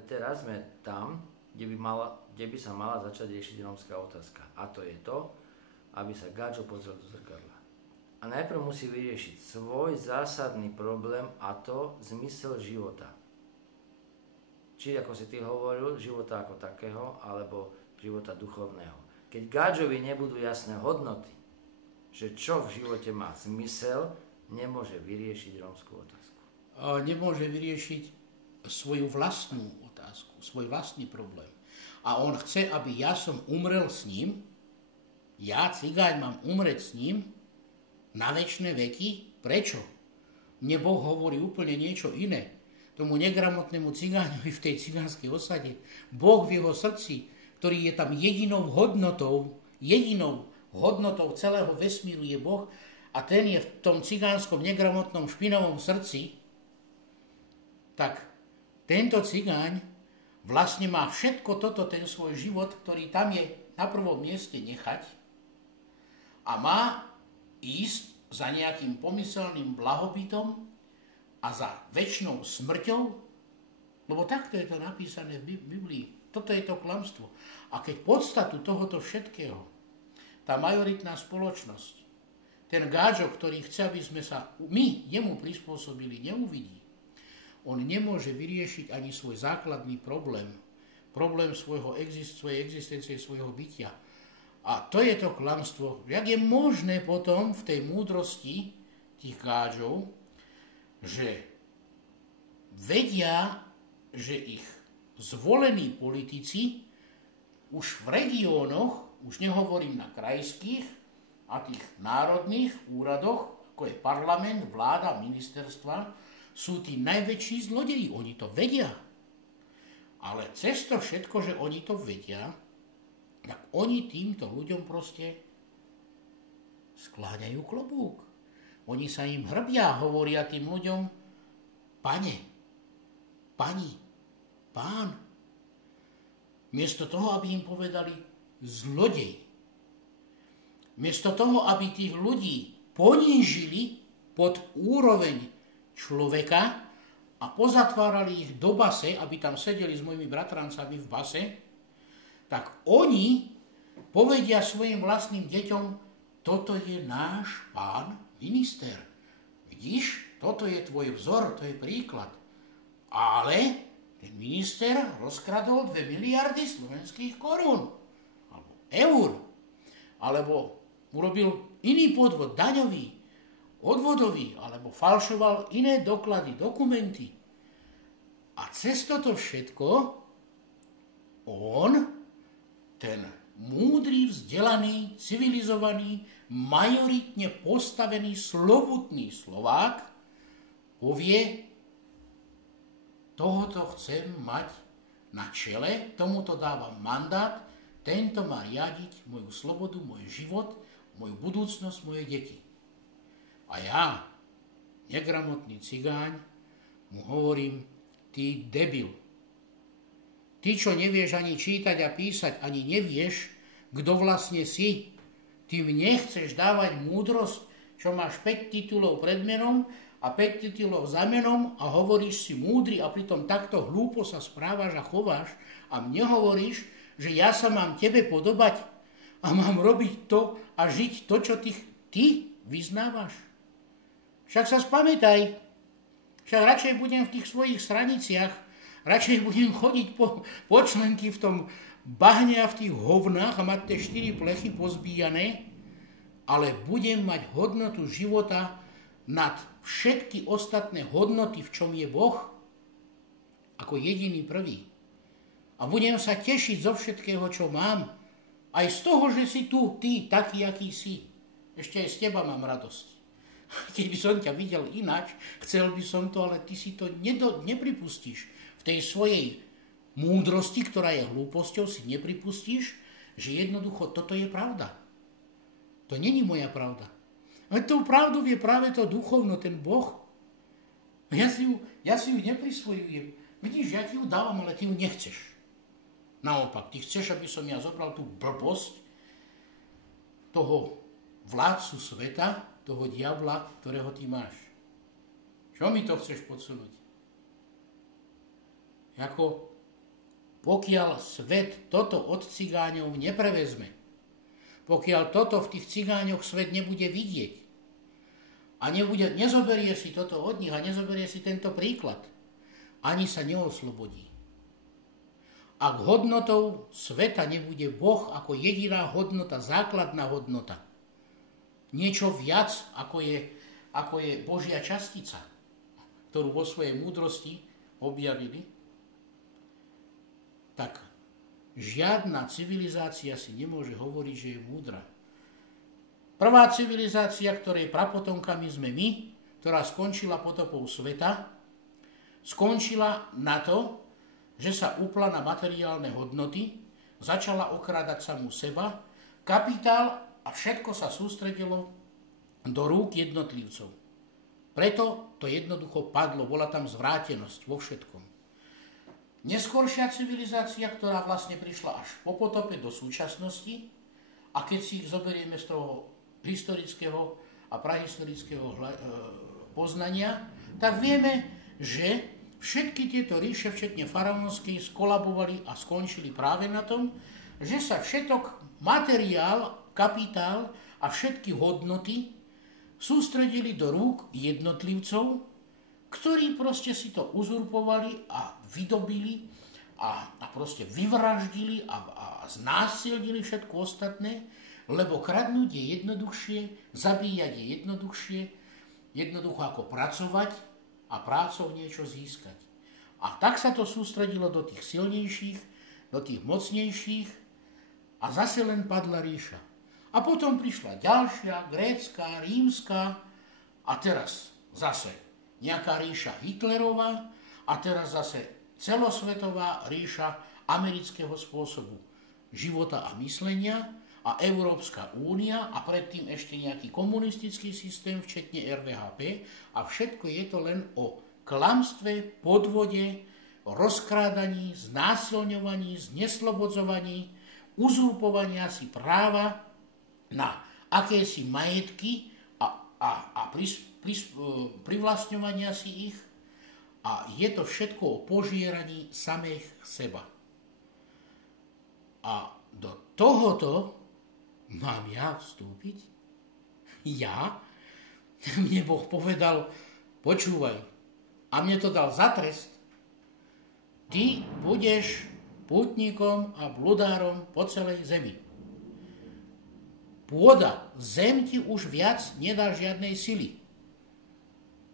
Ale teraz sme tam, kde by sa mala začať riešiť rómska otázka. A to je to, aby sa Gáčo pozrel do zrkadla. A najprv musí vyriešiť svoj zásadný problém, a to zmysel života. Či, ako si ty hovoril, života ako takého, alebo života duchovného. Keď Gáčovi nebudú jasné hodnoty, že čo v živote má zmysel, nemôže vyriešiť rómskú otázku. Nemôže vyriešiť svoju vlastnú otázku, svoj vlastný problém. A on chce, aby ja som umrel s ním, ja, cigáň, mám umrieť s ním na večné veky. Prečo? Mne Boh hovorí úplne niečo iné. Tomu negramotnému cigáňovi v tej cigánskej osade, Boh v jeho srdci, ktorý je tam jedinou hodnotou celého vesmíru je Boh, a ten je v tom cigánskom negramotnom špinavom srdci, tak tento cigáň vlastne má všetko toto, ten svoj život, ktorý tam je na prvom mieste nechať a má ísť za nejakým pomyselným blahobytom a za večnou smrťou, lebo takto je to napísané v Biblii. Toto je to klamstvo. A keď podstatu tohoto všetkého, tá majoritná spoločnosť, ten Gáčo, ktorý chce, aby sme sa my jemu prispôsobili, neuvidí. On nemôže vyriešiť ani svoj základný problém svojej existencie, svojho bytia. A to je to klamstvo. Jak je možné potom v tej múdrosti tých Gáčov, že vedia, že ich zvolení politici už v regiónoch, už nehovorím na krajských a tých národných úradoch, ako je parlament, vláda, ministerstva, sú tí najväčší zlodeji. Oni to vedia. Ale cez to všetko, že oni to vedia, tak oni týmto ľuďom proste skláňajú klobúk. Oni sa im hrbia, hovoria tým ľuďom: pane, pani, pán. Miesto toho, aby im povedali zlodej. Miesto toho, aby tých ľudí ponížili pod úroveň človeka a pozatvárali ich do base, aby tam sedeli s mojimi bratrancami v base, tak oni povedia svojim vlastným deťom: toto je náš pán minister. Vidíš, toto je tvoj vzor, to je príklad. Ale ten minister rozkradol 2 miliardy slovenských korún, alebo eur, alebo urobil iný podvod, daňový, odvodový, alebo falšoval iné doklady, dokumenty. A cez toto všetko on, ten múdry, vzdelaný, civilizovaný, majoritne postavený, slovutný Slovák, povie: tohoto chcem mať na čele, tomuto dávam mandát, tento má riadiť moju slobodu, môj život, moju budúcnosť, moje deti. A ja, negramotný cigáň, mu hovorím: ty debil. Ty, čo nevieš ani čítať a písať, ani nevieš, kto vlastne si. Ty mne chceš dávať múdrosť, čo máš 5 titulov pred menom a 5 titulov za menom a hovoríš si múdry a pritom takto hlúpo sa správaš a chováš a mne hovoríš, že ja sa mám tebe podobať a mám robiť to a žiť to, čo ty vyznávaš. Však sa spamätaj. Však radšej budem v tých svojich straniciach, radšej budem chodiť po členky v tom bahne a v tých hovnách a mať tie 4 plechy pozbíjané, ale budem mať hodnotu života nad všetky ostatné hodnoty, v čom je Boh, ako jediný prvý. A budem sa tešiť zo všetkého, čo mám. Aj z toho, že si tu, ty, taký, aký si. Ešte aj z teba mám radosť. Keby som ťa videl ináč, chcel by som to, ale ty si to nepripustíš. V tej svojej múdrosti, ktorá je hlúposťou, si nepripustíš, že jednoducho toto je pravda. To není moja pravda. Ale tou pravdou je práve to duchovno, ten Boh. Ja si ju neprisvojujem. Vidíš, ja ti ju dávam, ale ty ju nechceš. Naopak, ty chceš, aby som ja zobral tú blbosť toho vládcu sveta, toho diabla, ktorého ty máš. Čo mi to chceš podsunúť? Ako pokiaľ svet toto od cigáňov neprevezme, pokiaľ toto v tých cigáňoch svet nebude vidieť a nezoberie si toto od nich a nezoberie si tento príklad, ani sa neoslobodí. Ak hodnotou sveta nebude Boh ako jediná hodnota, základná hodnota, niečo viac ako je Božia častica, ktorú vo svojej múdrosti objavili, tak žiadna civilizácia si nemôže hovoriť, že je múdra. Prvá civilizácia, ktorej prapotomkami sme my, ktorá skončila potopou sveta, skončila na to, že sa upla na materiálne hodnoty, začala okrádať samú seba, kapitál a všetko sa sústredilo do rúk jednotlivcov. Preto to jednoducho padlo, bola tam zvrátenosť vo všetkom. Neskoršia civilizácia, ktorá vlastne prišla až po potope do súčasnosti, a keď si ich zoberieme z toho historického a prahistorického poznania, tak vieme, že všetky tieto ríše, včetne faraónskej, skolabovali a skončili práve na tom, že sa všetok materiál, kapitál a všetky hodnoty sústredili do rúk jednotlivcov, ktorí proste si to uzurpovali a vydobili a proste vyvraždili a znásilnili všetko ostatné, lebo kradnúť je jednoduchšie, zabíjať je jednoduchšie, jednoducho ako pracovať a prácou niečo získať. A tak sa to sústredilo do tých silnejších, do tých mocnejších a zase len padla ríša. A potom prišla ďalšia, grécka, rímska a teraz zase nejaká ríša Hitlerová a teraz zase celosvetová ríša amerického spôsobu života a myslenia a Európska únia a predtým ešte nejaký komunistický systém, včetne RVHP, a všetko je to len o klamstve, podvode, rozkrádaní, znásilňovaní, zneslobodzovaní, uzurpovania si práva na akési majetky a privlastňovania si ich, a je to všetko o požieraní samých seba. A do tohoto mám ja vstúpiť? Ja? Mne Boh povedal, počúvaj, a mne to dal za trest. Ty budeš pútnikom a bludárom po celej zemi. Pôda, zem ti už viac nedá žiadnej sily.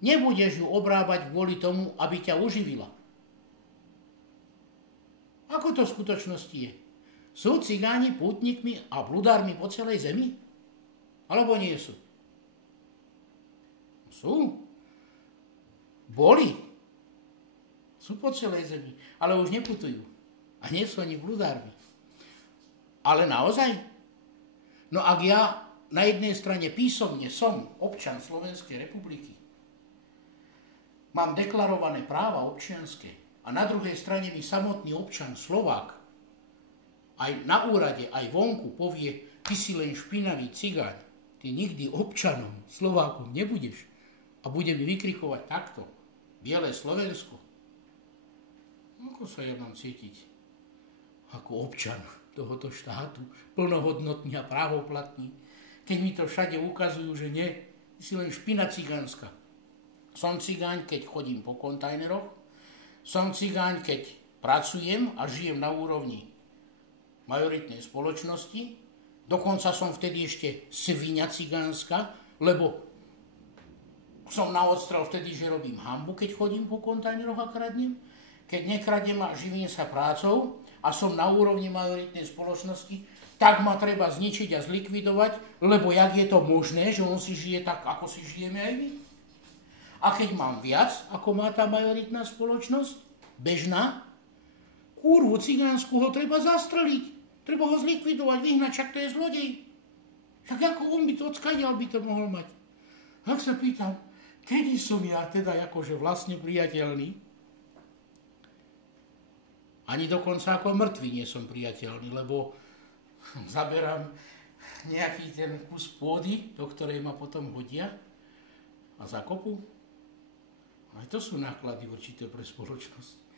Nebudeš ju obrábať kvôli tomu, aby ťa uživila. Ako to v skutočnosti je? Sú cigáni pútnikmi a bludármi po celej zemi? Alebo nie sú? Sú. Boli. Sú po celej zemi, ale už neputujú. A nie sú ani bludármi. Ale naozaj? No ak ja na jednej strane písomne som občan Slovenskej republiky, mám deklarované práva občianske a na druhej strane mi samotný občan Slovák aj na úrade, aj vonku povie, ty si len špinavý cigáň, ty nikdy občanom Slovákom nebudeš a bude mi vykrikovať takto, biele Slovensko. Ako sa ja mám cítiť ako občan tohoto štátu, plnohodnotný a právoplatný, keď mi to všade ukazujú, že nie, ty si len špina cigánska. Som cigáň, keď chodím po kontajneroch, som cigáň, keď pracujem a žijem na úrovni majoritnej spoločnosti, dokonca som vtedy ešte sviňa cigánska, lebo som na odstrel vtedy, že robím hanbu, keď chodím po kontajneroch a kradnem, keď nekradnem a živím sa prácou a som na úrovni majoritnej spoločnosti, tak ma treba zničiť a zlikvidovať, lebo jak je to možné, že on si žije tak, ako si žijeme aj my? A keď mám viac, ako má tá majoritná spoločnosť, bežná, kurvu cigánsku ho treba zastreliť, treba ho zlikvidovať, vyhnať, však to je zlodej. Však ako on by to odskadiaľ by to mohol mať. Tak sa pýtam, kedy som ja teda akože vlastne priateľný? Ani dokonca ako mŕtvy nie som priateľný, lebo zaberám nejaký ten kus pôdy, do ktorej ma potom hodia a zakopú. Aj to sú náklady určité pre spoločnosť.